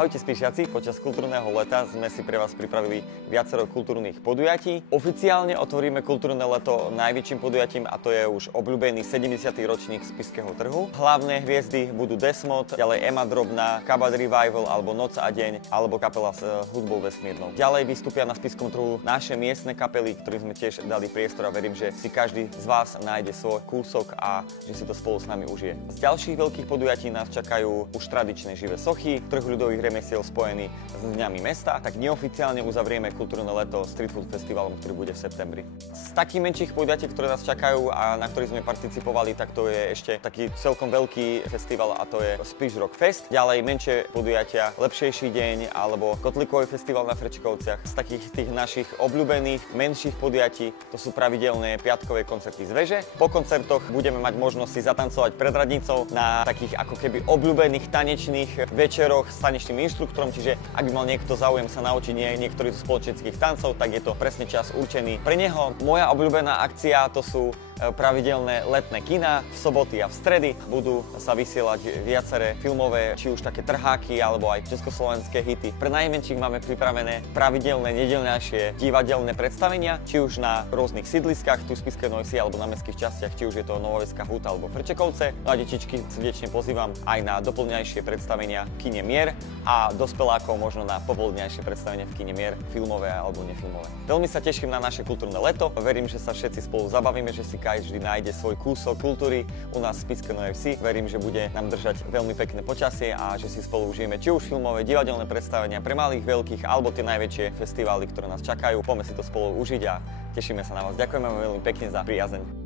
Ahojte Spišiaci, počas kultúrneho leta sme si pre vás pripravili viacero kultúrnych podujatí. Oficiálne otvoríme kultúrne leto najväčším podujatím a to je už obľúbený 70. ročník spišského trhu. Hlavné hviezdy budú Desmod, ďalej Ema Drobná, Kabát Revival alebo Noc a deň alebo kapela s hudbou vesmírnou. Ďalej vystúpia na spišskom trhu naše miestne kapely, ktorým sme tiež dali priestor a verím, že si každý z vás nájde svoj kúsok a že si to spolu s nami užije. Z ďalších veľkých podujatí nás čakajú už tradičné živé sochy, trh ľudových remesiel spojený s dňami mesta, tak neoficiálne uzavrieme kultúrne leto Street Food Festivalom, ktorý bude v septembri. Z takých menších podujatí, ktoré nás čakajú a na ktorých sme participovali, tak to je ešte taký celkom veľký festival a to je Spiš Rock Fest. Ďalej menšie podujatia Lepšejší deň alebo Kotlikový festival na Frečkovciach. Z takých tých našich obľúbených menších podujatí to sú pravidelné piatkové koncerty z veže. Po koncertoch budeme mať možnosť si zatancovať pred radnicou na takých ako keby obľúbených tanečných večeroch s tanečným inštruktorom, čiže ak by mal niekto záujem sa naučiť niektorých spoločenských tancov, tak je to presne čas určený pre neho. Moja obľúbená akcia to sú pravidelné letné kina. V soboty a v stredy budú sa vysielať viaceré filmové, či už také trháky, alebo aj československé hity. Pre najmenších máme pripravené pravidelné nedeľnejšie divadelné predstavenia, či už na rôznych sídliskách, tu v Spišskej Novej Vsi alebo na mestských častiach, či už je to Novoveská Huta alebo Frčekovce. No a detičky srdečne pozývam aj na doplňajšie predstavenia v kine Mier a dospelákov možno na povoľnejšie predstavenia v kine Mier, filmové alebo nefilmové. Veľmi sa teším na naše kultúrne leto. Verím, že sa všetci spolu zabavíme, že si vždy nájde svoj kúsok kultúry u nás v Spišskej Novej Vsi. Verím, že bude nám držať veľmi pekné počasie a že si spolu užijeme či už filmové, divadelné predstavenia pre malých, veľkých alebo tie najväčšie festivály, ktoré nás čakajú. Poďme si to spolu užiť a tešíme sa na vás. Ďakujeme veľmi pekne za priazeň.